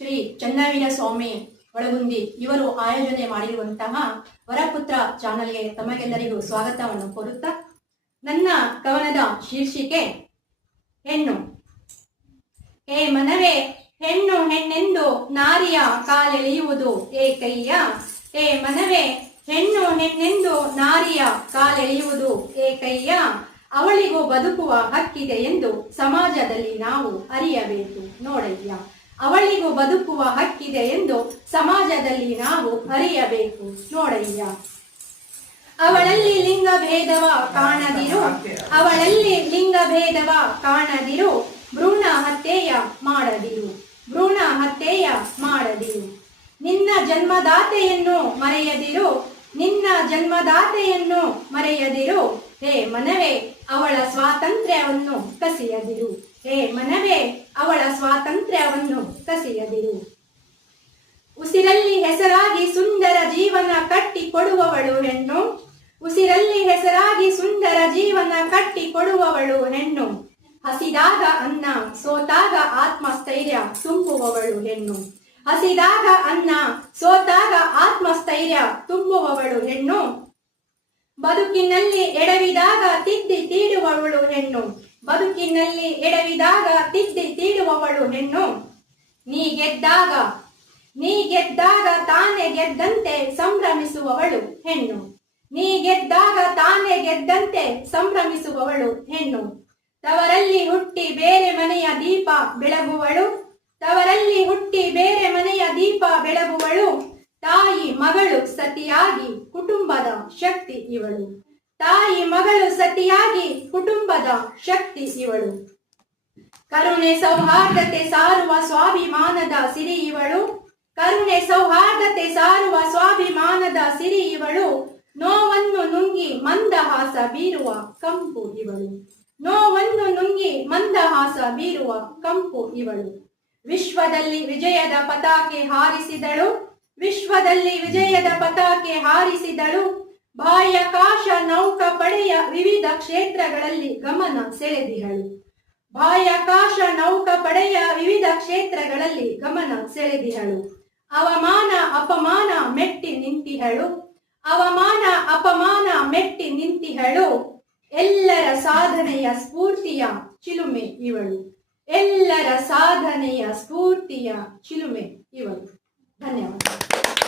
ಶ್ರೀ ಚನ್ನವೀರ ಸ್ವಾಮಿ ಒಳಗುಂದಿ ಇವರು ಆಯೋಜನೆ ಮಾಡಿರುವಂತಹ ವರಪುತ್ರ ಚಾನಲ್ಗೆ ತಮಗೆಲ್ಲರಿಗೂ ಸ್ವಾಗತವನ್ನು ಕೋರುತ್ತಾ, ನನ್ನ ಕವನದ ಶೀರ್ಷಿಕೆ ಹೆಣ್ಣು. ಏ ಮನವೇ, ಹೆಣ್ಣು ಹೆಣ್ಣೆಂದು ನಾರಿಯ ಕಾಲೆಳೆಯುವುದು ಏಕಯ್ಯ. ಏ ಮನವೇ, ಹೆಣ್ಣು ಹೆಣ್ಣೆಂದು ನಾರಿಯ ಕಾಲೆಳೆಯುವುದು ಏಕಯ್ಯ. ಅವಳಿಗೂ ಬದುಕುವ ಹಕ್ಕಿದೆ ಎಂದು ಸಮಾಜದಲ್ಲಿ ನಾವು ಅರಿಯಬೇಕು ನೋಡಯ್ಯ. ಅವಳಿಗೂ ಬದುಕುವ ಹಕ್ಕಿದೆ ಎಂದು ಸಮಾಜದಲ್ಲಿ ನಾವು ಅರಿಯಬೇಕು ನೋಡಯ್ಯ. ಅವಳಲ್ಲಿ ಲಿಂಗ ಭೇದವ ಕಾಣದಿರು, ಅವಳಲ್ಲಿ ಲಿಂಗ ಭೇದವ ಕಾಣದಿರು. ಭ್ರೂಣ ಹತ್ಯೆಯ ಮಾಡದಿರು, ಭ್ರೂಣ ಹತ್ಯೆಯ ಮಾಡದಿರು. ನಿನ್ನ ಜನ್ಮದಾತೆಯನ್ನು ಮರೆಯದಿರು, ನಿನ್ನ ಜನ್ಮದಾತೆಯನ್ನು ಮರೆಯದಿರು. ಹೇ ಮನವೇ, ಅವಳ ಸ್ವಾತಂತ್ರ್ಯವನ್ನು ಕಸಿಯದಿರು. ಹೇ ಮನವೇ, ಅವಳ ಸ್ವಾತಂತ್ರ್ಯವನ್ನು ಕಸಿಯದಿರು. ಉಸಿರಲ್ಲಿ ಹೆಸರಾಗಿ ಸುಂದರ ಜೀವನ ಕಟ್ಟಿ ಕೊಡುವವಳು ಹೆಣ್ಣು, ಉಸಿರಲ್ಲಿ ಹೆಸರಾಗಿ ಸುಂದರ ಜೀವನ ಕಟ್ಟಿ ಕೊಡುವವಳು ಹೆಣ್ಣು. ಹಸಿದಾಗ ಅನ್ನ, ಸೋತಾಗ ಆತ್ಮಸ್ಥೈರ್ಯ ತುಂಬುವವಳು ಹೆಣ್ಣು. ಹಸಿದಾಗ ಅನ್ನ, ಸೋತಾಗ ಆತ್ಮಸ್ಥೈರ್ಯ ತುಂಬುವವಳು ಹೆಣ್ಣು. ಬದುಕಿನಲ್ಲಿ ಎಡವಿದಾಗ ತಿದ್ದಿ ತೀಡುವವಳು ಹೆಣ್ಣು, ಬದುಕಿನಲ್ಲಿ ಎಡವಿದಾಗ ತಿದ್ದಿ ತೀಡುವವಳು ಹೆಣ್ಣು. ನೀ ಗೆದ್ದಾಗ ತಾನೇ ಗೆದ್ದಂತೆ ಸಂಭ್ರಮಿಸುವವಳು ಹೆಣ್ಣು, ನೀ ಗೆದ್ದಾಗ ತಾನೇ ಗೆದ್ದಂತೆ ಸಂಭ್ರಮಿಸುವವಳು ಹೆಣ್ಣು. ತವರಲ್ಲಿ ಹುಟ್ಟಿ ಬೇರೆ ಮನೆಯ ದೀಪ ಬೆಳಗುವಳು, ತವರಲ್ಲಿ ಹುಟ್ಟಿ ಬೇರೆ ಮನೆಯ ದೀಪ ಬೆಳಗುವಳು. ತಾಯಿ ಮಗಳು ಸತಿಯಾಗಿ ಕುಟುಂಬದ ಶಕ್ತಿ ಇವಳು, ತಾಯಿ ಮಗಳು ಸತಿಯಾಗಿ ಕುಟುಂಬದ ಶಕ್ತಿ ಇವಳು. ಕರುಣೆ ಸೌಹಾರ್ದತೆ ಸಾರುವ ಸ್ವಾಭಿಮಾನದ ಸಿರಿ ಇವಳು, ಕರುಣೆ ಸೌಹಾರ್ದತೆ ಸಾರುವ ಸ್ವಾಭಿಮಾನದ ಸಿರಿ ಇವಳು. ನೋವನ್ನು ನುಂಗಿ ಮಂದಹಾಸ ಬೀರುವ ಕಂಪು ಇವಳು, ನೋವನ್ನು ನುಂಗಿ ಮಂದಹಾಸ ಬೀರುವ ಕಂಪು ಇವಳು. ವಿಶ್ವದಲ್ಲಿ ವಿಜಯದ ಪತಾಕೆ ಹಾರಿಸಿದಳು, ವಿಶ್ವದಲ್ಲಿ ವಿಜಯದ ಪತಾಕೆ ಹಾರಿಸಿದಳು. ಬಾಹ್ಯಾಕಾಶ ನೌಕಾಪಡೆಯ ವಿವಿಧ ಕ್ಷೇತ್ರಗಳಲ್ಲಿ ಗಮನ ಸೆಳೆದಿಹಳು, ಬಾಹ್ಯಾಕಾಶ ನೌಕಾಪಡೆಯ ವಿವಿಧ ಕ್ಷೇತ್ರಗಳಲ್ಲಿ ಗಮನ ಸೆಳೆದಿಹಳು. ಅವಮಾನ ಅಪಮಾನ ಮೆಟ್ಟಿ ನಿಂತಿಹಳು, ಅವಮಾನ ಅಪಮಾನ ಮೆಟ್ಟಿ ನಿಂತಿಹಳು. ಎಲ್ಲರ ಸಾಧನೆಯ ಸ್ಫೂರ್ತಿಯ ಚಿಲುಮೆ ಇವಳು, ಎಲ್ಲರ ಸಾಧನೆಯ ಸ್ಫೂರ್ತಿಯ ಚಿಲುಮೆ ಇವಳು. ಧನ್ಯವಾದ.